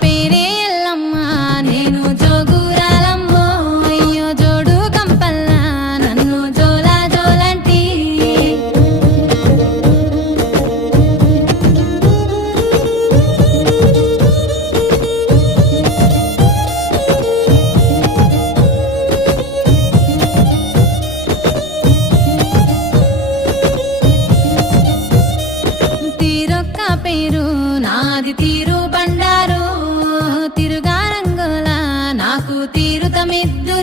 పేరే ఎల్లమ్మ నేను జోగురాలమ్మో అయ్యో జోడు కంపల్లా నన్ను జోలా జోలంటి తీరొక్క పేరు నాది తీరు బండారు తిరుగా రంగుల నాకు తీరుతమిద్దు